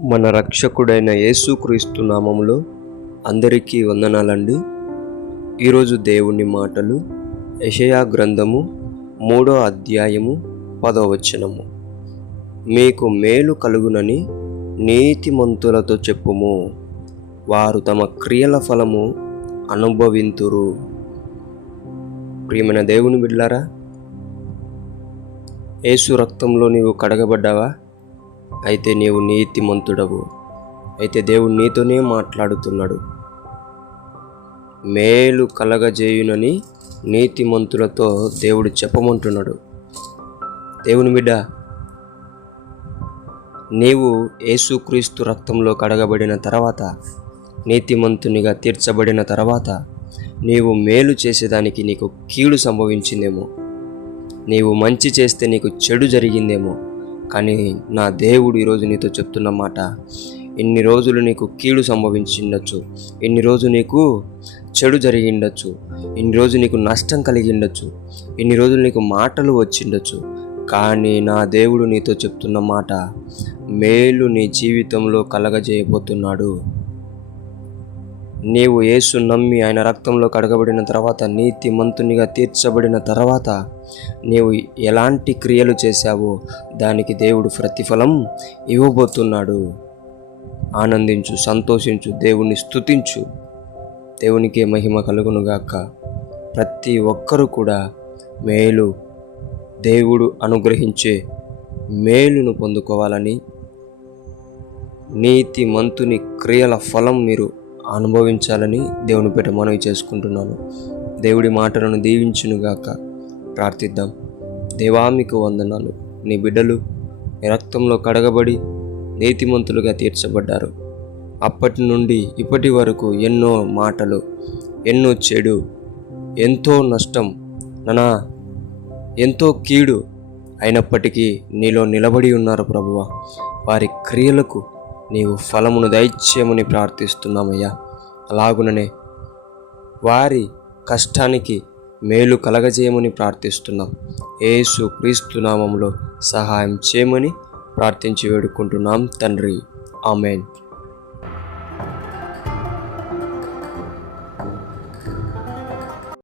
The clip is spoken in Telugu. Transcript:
మన రక్షకుడైన యేసుక్రీస్తు నామములో అందరికీ వందనాలండి. ఈరోజు దేవుని మాటలు యెషయా గ్రంథము 3వ అధ్యాయము 10వ వచనము. మీకు మేలు కలుగునని నీతిమంతులతో చెప్పుము, వారు తమ క్రియల ఫలము అనుభవింతురు. ప్రియమైన దేవుని బిడ్డలారా, యేసు రక్తంలో నీవు కడగబడ్డావా? అయితే నీవు నీతిమంతుడవు. అయితే దేవుడు నీతోనే మాట్లాడుతున్నాడు. మేలు కలగజేయునని నీతిమంతులతో దేవుడు చెప్పమంటున్నాడు. దేవుని బిడ్డ, నీవు యేసుక్రీస్తు రక్తంలో కడగబడిన తర్వాత, నీతిమంతునిగా తీర్చబడిన తర్వాత, నీవు మేలు చేసేదానికి నీకు కీడు సంభవించిందేమో, నీవు మంచి చేస్తే నీకు చెడు జరిగిందేమో. కానీ నా దేవుడు ఈరోజు నీతో చెప్తున్న మాట, ఇన్ని రోజులు నీకు కీడు సంభవించిండొచ్చు, ఇన్ని రోజు నీకు చెడు జరిగిండొచ్చు, ఇన్ని రోజు నీకు నష్టం కలిగిండొచ్చు, ఇన్ని రోజులు నీకు మాటలు వచ్చిండొచ్చు. కానీ నా దేవుడు నీతో చెప్తున్న మాట, మేలు నీ జీవితంలో కలగజేయబోతున్నాడు. నీవు యేసు నమ్మి ఆయన రక్తంలో కడగబడిన తర్వాత, నీతిమంతునిగా తీర్చబడిన తర్వాత, నీవు ఎలాంటి క్రియలు చేశావో దానికి దేవుడు ప్రతిఫలం ఇవ్వబోతున్నాడు. ఆనందించు, సంతోషించు, దేవుని స్తుతించు. దేవునికే మహిమ కలుగునుగాక. ప్రతి ఒక్కరూ కూడా మేలు, దేవుడు అనుగ్రహించే మేలును పొందుకోవాలని, నీతిమంతుని క్రియల ఫలం మీరు అనుభవించాలని దేవుని పేట మనవి చేసుకుంటున్నాను. దేవుడి మాటలను దీవించునుగాక. ప్రార్థిద్దాం. దేవా, మీకు వందనాలు. నీ బిడ్డలు నీ రక్తంలో కడగబడి నీతిమంతులుగా తీర్చబడ్డారు. అప్పటి నుండి ఇప్పటి వరకు ఎన్నో మాటలు, ఎన్నో చెడు, ఎంతో నష్టం, ఎంతో కీడు అయినప్పటికీ నీలో నిలబడి ఉన్నారు ప్రభువా. వారి క్రియలకు నీవు ఫలమును దయచేయమని ప్రార్థిస్తున్నామయ్యా. అలాగుననే వారి కష్టానికి మేలు కలగజేయమని ప్రార్థిస్తున్నాం. యేసు క్రీస్తు నామములో సహాయం చేయమని ప్రార్థించి వేడుకుంటున్నాం తండ్రి. ఆమేన్.